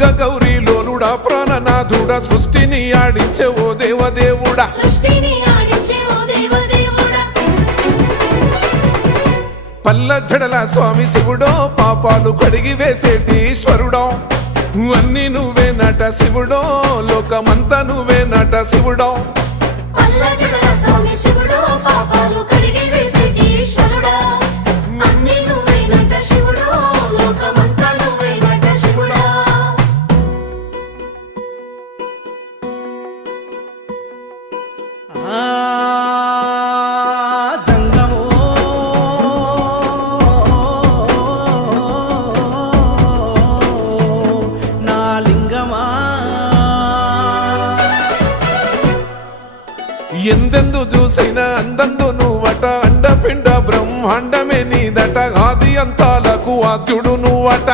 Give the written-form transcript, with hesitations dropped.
గంగ గౌరీ లోలుడా ప్రాణనాథుడా సృష్టిని ఆడించే ఓ దేవదేవుడా పల్ల జడల స్వామి శివుడో పాపాలు కడిగి వేసేటి ఈశ్వరుడో అన్ని నువ్వే నట శివుడో లోకమంతా నువ్వే నట శివుడో ఎందెందు చూసైనా అందందు నువ్వట అండపిండ బ్రహ్మాండమే నీదట ఆది అంతాలకు ఆద్యుడు నువ్వట